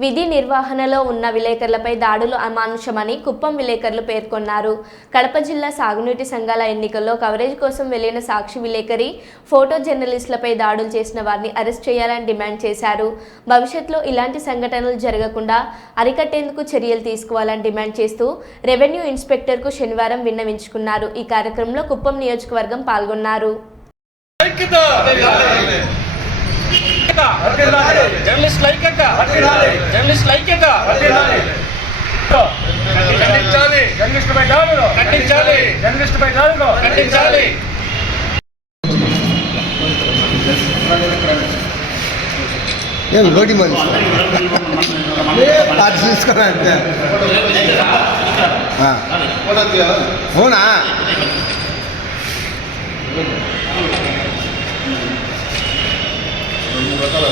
విధి నిర్వహణలో ఉన్న విలేకరులపై దాడులు అమానుషమని కుప్పం విలేకరులు పేర్కొన్నారు. కడప జిల్లా సాగునీటి సంఘాల ఎన్నికల్లో కవరేజ్ కోసం వెళ్ళిన సాక్షి విలేకరి ఫోటో జర్నలిస్టులపై దాడులు చేసిన వారిని అరెస్ట్ చేయాలని డిమాండ్ చేశారు. భవిష్యత్తులో ఇలాంటి సంఘటనలు జరగకుండా అరికట్టేందుకు చర్యలు తీసుకోవాలని డిమాండ్ చేస్తూ రెవెన్యూ ఇన్స్పెక్టర్కు శనివారం విన్నవించుకున్నారు. ఈ కార్యక్రమంలో కుప్పం నియోజకవర్గం పాల్గొన్నారు. ఐక్యత జర్నలిస్ట్ ఐక్యత జర్నలిస్ట్ ఐక్యత ఖండించాలి జర్నలిస్టు పై దాడులు ఖండించాలి జర్నలిస్టు పై దాడులు ఖండించాలి ఏం రోడ్డు మనిషి పార్టీ తీసుకురా అంటే ఆ. అవునా రెండు రకాల